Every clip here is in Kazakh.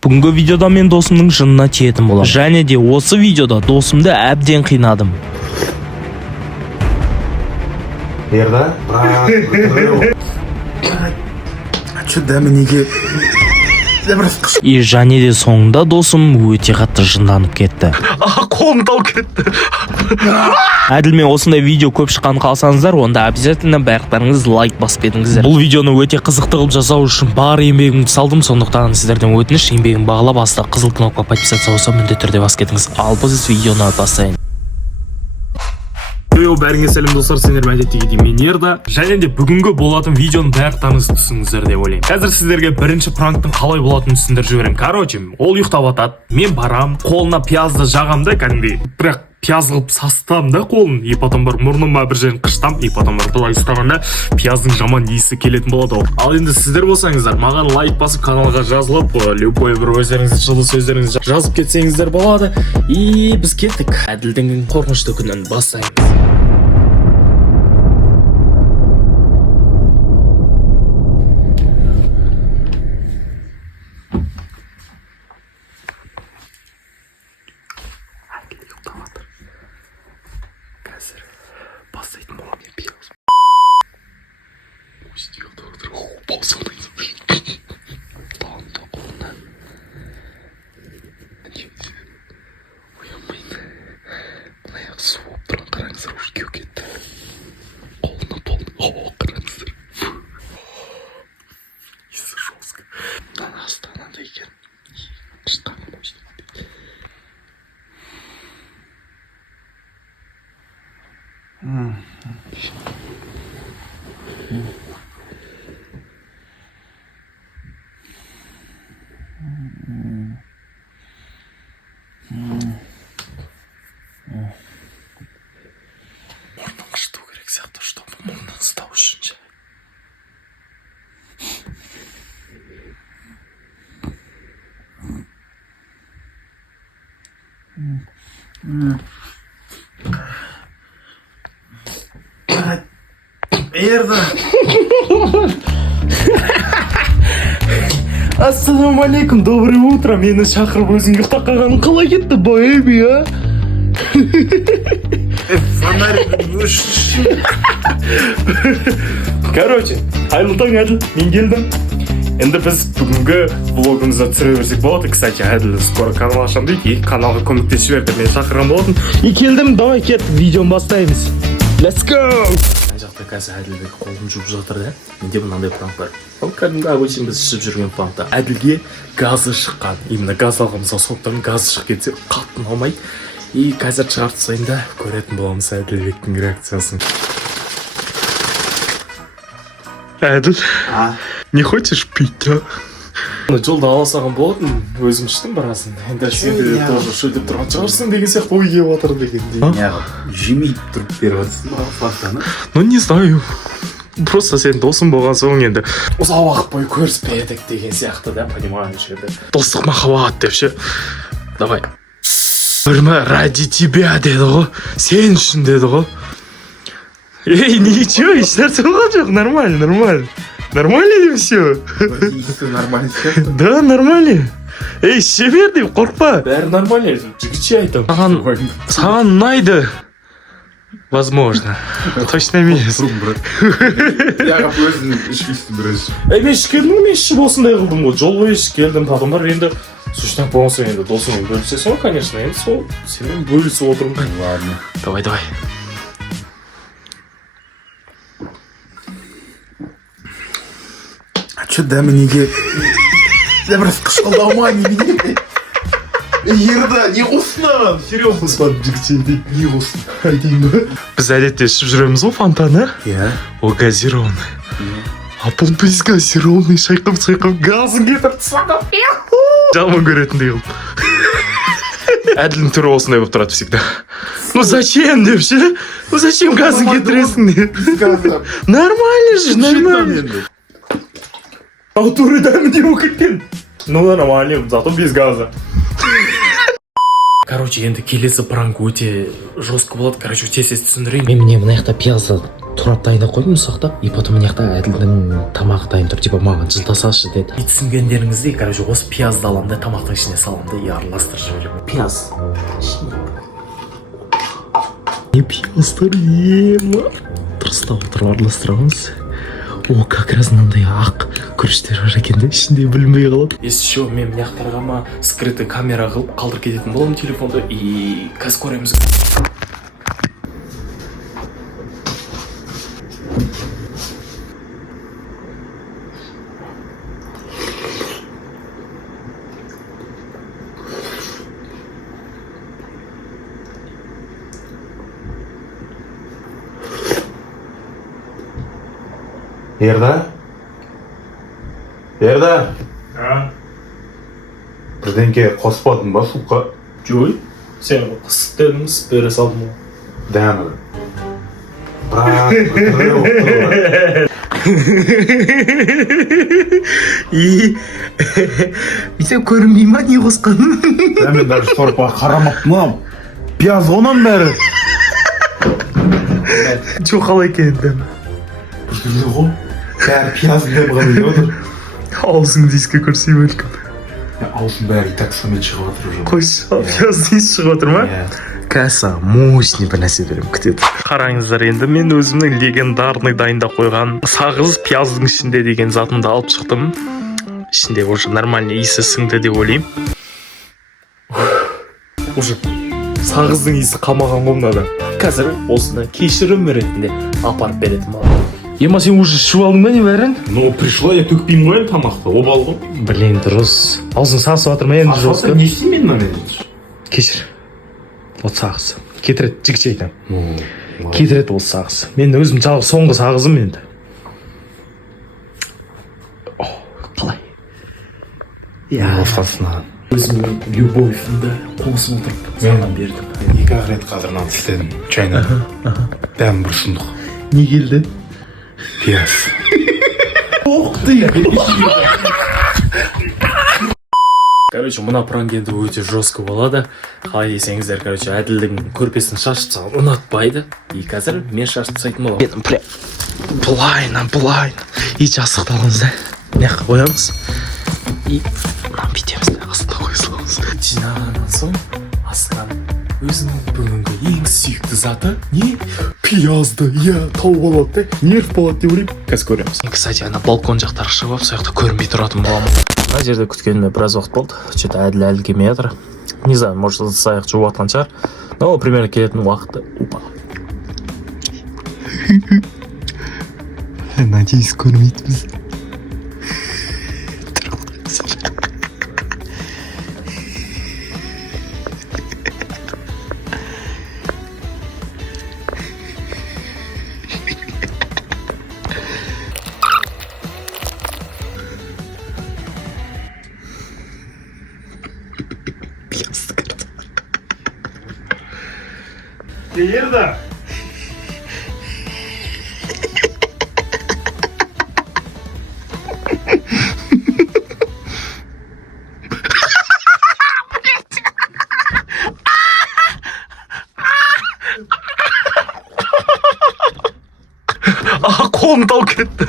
Бүгінгі видеода мен досымның жынына тиетін боламын. Және де осы видеода досымды әбден қинадым. Ерда? Чё дәмі неге? И және де соңында досым өте қатты жынданып кетті. Қолым тау кетті. Әділ, мен осындай видео көп шыққанын қалсаңыздар, онда обязательно барлықтарыңыз лайк басып кетіңіздер. Бұл видеоны өте қызықты қылып жасау үшін бар еңбегімді салдым, сондықтан сіздерден өтініш, еңбегін бағалап астына қызыл кнопка подписаться болса міндетті түрде басып кетіңіз. Ал біз видеоны бастайын. Бәріңе сәлем достар, сендер мәдеттеге деймін, мен Ерда. Және де бүгінгі болатын видеоны барлықтарыңыз түсіңіздер деп ойлаймын. Қазір сіздерге бірінші пранктың қалай болатынын түсіндіріп жіберемін. Короче, ол ұйықтап атады, мен барам, қолына пиязды жағам да, кәдімгідей, бірақ пияз қылып састам да қолын, и потом бір мұрныма бір жерін қыштам, и потом бір былай ұстағанда пияздың жаман иісі келетін болады. Ал енді сіздер болсаңыздар, маған лайк басып, каналға жазылып, любой бір өздеріңізді жылы сөздеріңізді жазып кетсеңіздер болады. И біз кеттік. Әділдің қорқынышты күнін бастаймыз. Қазір бастайтын боламын мен пияз. Өстелді отыр. Басылмайды. Таланты қолына. Оянбайды. Бұны аяқ су болып тұрған қараңыздар, уже кеу кетті. Қолына толды. Қараңыздар. Иісі жестко. Мынаны астанада екен. Қыштағым өшті. Мұрнын қыштау керек сияқты, чтобы мұрнын ұстау үшін ше. Ерда! Ассалаумалейкум, доброе утро. Мені шақырып өзің ұйықтап қалғаның қалай кетті, бэйби, а? Фонарик өшші. Короче, қайырлы таң, Әділ, мен келдім. Енді біз бүгінгі влогымызда түсіре берсек болады. Кстати, Әділ скоро канал ашам дейді, и каналға көмектесіп жіберді, мен шақырған болатын. И келдім, давай кет, видеоны бастаймыз. Let's go! Жақта қазір Әділбек қолын жуып жатыр да. Менде мынандай пранк бар. Ол кәдімгі обычно біз ішіп жүрген пранкта. Әділге газы шыққан. Именно газ алғанымызға соқтан газы шығып кетсе қатты ұнамайды. И қазір шығарып тастайын да көретін боламыз Әділбектің реакциясын. Әділ, не хочешь пить, а? Жолда ала салған болатын, өзім іштім біразын. Енді сен де тоже шөлдеп тұрған шығарсың деген сияқты ой келіп отыр дегендей. Неғып, жемейіп тұрып беріп жатсың ба фактаны? Ну не знаю. Просто сен досым болған соң енді ұзақ уақыт бойы көріспедік деген сияқты да, понимаешь енді. Достық махаббат деп ше. Давай. Бірмі ради тебя деді ғой. Сен үшін деді ғой. Эй, ничего, еш нәрсе болған жоқ, нормально. Нормально ли все? Нормально. Да, нормально. Эй, іше бер деп қорқпа. Бәрі нормально, жігітше айтам. Саған ұнайды. Возможно. Точно емес. Яғып өзін ішпейсің біраз. Эй, мен ішкелдім, мен ішіп осындай қылдым ғой. Жол бойы ішкелдім, тағымдар енді существақ болғансы енді досыңмен бөлісесің ғой, конечно. Енді сол сенен бөлісіп отырмын. Ладно. Давай. Чё дәмі неге? Я біраз қышқылдаума немене? Ерда, не қосынаған? Серьезно спад жігітсейді. Не қосын? Айтайын ба? Біз әдетте ішіп жүреміз ғой фонтаны. Иә. О, газированный. А бұл біз газированный шайқап газын кетіріп сағап. Жалман көретіндей қылып. Әділдің түрі осындай болып тұрады всегда. Ну зачем деп ше? Ну зачем газын кетіресің деп? Нормально же, нормально. Ау туры дәмі де болып кеткен. Ну нормально, зато без газа. Короче, енді келесі пранк өте жестко болады. Короче, тез түсіндірейін. Мен міне мына жақта пиязды турап дайындап қойдым ұсақтап, и потом мына жақта әділдің тамағы дайын тұр, типа маған жылдасашы деді. И түсінгендеріңіздей, короче, осы пиязды аламын да тамақтың ішіне саламын да, и араластырып жіберемін. Пияз. Не пияздар ема. Дұрыстап отырып араластырамыз. О, как раз мынандай ақ күріштер бар екен де, ішінде білінбей қалады. Если что, мен мына жақтарға ма скрытый камера қылып қалдырып кететін боламын телефонды, и қазір көреміз. Ерда? Бірдеңке қоспадың ба суқа? Жой, сен қысық дедің, бере салдым ғой. Дәмі. Бірақ бітіріп отырып. Бүйсем көрінбей ма не қосқаның? Мен даже сорпаға қарамаппын ау. Пияз онан бәрі. Жоқ қалай екен дәмі. Бірдеңе ғой. Бәрі пияздың дәмі ғана деп отыр. Аузыңды иіске көрсей бәлкім. Аузың бәрі таксамен шығып отыр уже. Қойшы, пияздың иісі шығып отыр ма? Кәса, мощный бір нәрсе берем, күтеді. Қараңыздар, енді мен өзімнің легендарный дайындап қойған сағыз пияздың ішінде деген затымды алып шықтым. Ішінде уже нормальный иісі сіңді деп ойлаймын. Уже сағыздың иісі қалмаған ғой мынада. Қазір осыны кешірім ретінде апарып береді маған. Ема сен уже ішіп алдың ба не бәрін? Ну, пришла, я төкпеймін ғой енді тамақты, обал ғой. Блин, дұрыс. Аузың сасып жатыр ма енді жостко? Не істеймін мен мына Кешір. Вот сағыз. Кетіреді, жігіт айтам. Кетіреді ол сағыз. Мен өзім соңғы сағызым енді. Қалай? Басқасына. Өзімнің любовімді қосып отырып саған бердім. Екі-ақ рет қазір мынаны істедім. Чайна. Дәмі бір сұмдық. Не келді? Пияз. Короче, мына пранк енді өте жестко болады. Қалай десеңіздер, короче, әділдің көрпесін шашып салып ұнатпайды. И қазір мен шашып тастайтын боламын. Мен прям былайна. И жастықты аламыз да. Мына қоямыз. И мынаны бүйтеміз да, астына қоя саламыз. Жинағаннан соң астынан өзінің бүгінгі ең сүйікті заты не? Пиязды, тауып алады да, нерв болады деп ойлаймын. Қазір көреміз. Кстати, ана балкон жақтары шығып алып, сол жақта көрінбей тұратын боламын. Мына жерде күткеніме біраз уақыт болды. Что-то әділ келмей жатыр. Не знаю, может, саяқ жуып жатқан шығар. Но примерно келетін уақыты. Надеюсь, көрмейді біз. Ерда? Қолым тау кетті.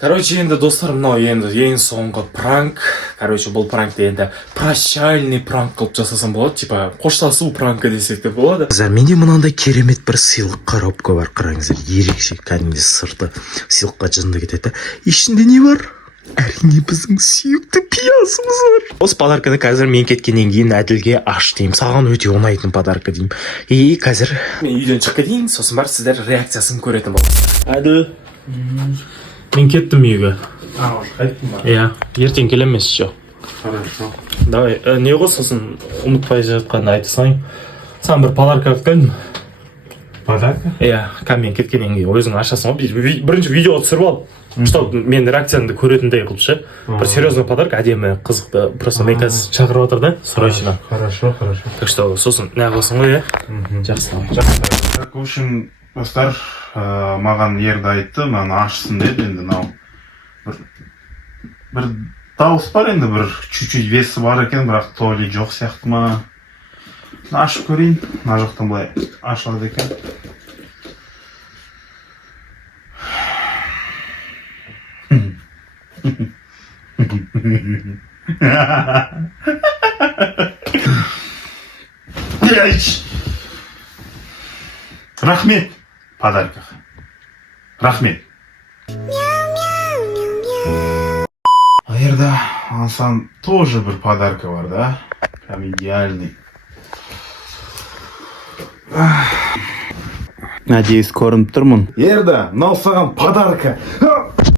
Короче, енді достар, мынау енді ең соңғы пранк. Короче, бұл пранкты енді прощальный пранк қылып жасасам болады. Типа, қоштасу пранкі десек те болады. Менде мынандай керемет бір сыйлық коробка бар, қараңыздар. Ерекше, кәдімгі сырты сыйлыққа жынды кетеді. Ішінде не бар? Әрине біздің сүйікті пиязымыз бар. Осы подарканы қазір мен кеткеннен кейін әділге аш деймін. Саған өте ұнайтын подарка деймін. И қазір мен үйден шығып кетейін, сосын бар сіздер реакциясын көретін болады. Әділ, мен кеттім үйге. Қайттың ба? Иә, ертең келемес еще. Хорошо. Давай, не ғой сосын ұмытпай жатқанын айта салайын. Саған бір подарка алып келдім. Подарка? Иә, мен кеткеннен кейін өзің ашасың ғой. Бірінші видео түсіріп ал. Чтоб мен реакцияңды көретіндей қылып ше. Бір серьезный подарка, әдемі, қызықты. Просто мен қазір шақырып отыр да, срочно. Хорошо. Так что сосын не қылсың ғой, иә? Жақсы. В общем, достар, маған ерді айтты, мынаны ашсын деді, енді мынау бір дауыс бар енді бір чуть-чуть весі бар екен, бірақ то ли жоқ сияқты ма. Ашып көрейін. Мына жақтан былай ашылады екен. Рахмет подаркаға. Рахмет. Аерда алсам тоже бір подарка бар да. Прям идеальный. Надеюсь, көрініп тұрмын. Ерда, мынау саған подарка.